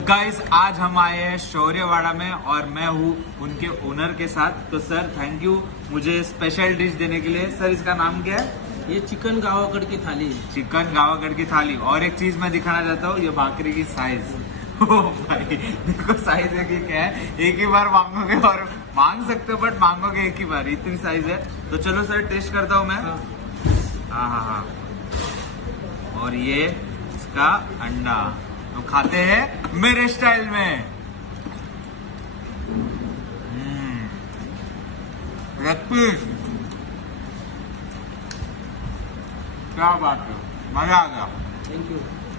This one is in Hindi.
गाइस आज हम आए हैं शौर्यवाड़ा में और मैं हूँ उनके ओनर के साथ। तो सर थैंक यू मुझे स्पेशल डिश देने के लिए। सर इसका नाम क्या है? ये चिकन गावागढ़ की थाली है। चिकन गावागढ़ की थाली। और एक चीज मैं दिखाना चाहता हूँ, ये भाकरी की साइज। ओ भाई देखो साइज है कि क्या है, एक ही बार मांगोगे और मांग सकते हो बट मांगोगे एक ही बार, इतनी साइज है। तो चलो सर टेस्ट करता हूँ मैं। हाँ। और ये इसका अंडा तो खाते हैं मेरे स्टाइल में। लेग पीस, क्या बात है, मजा आ गया। Thank you.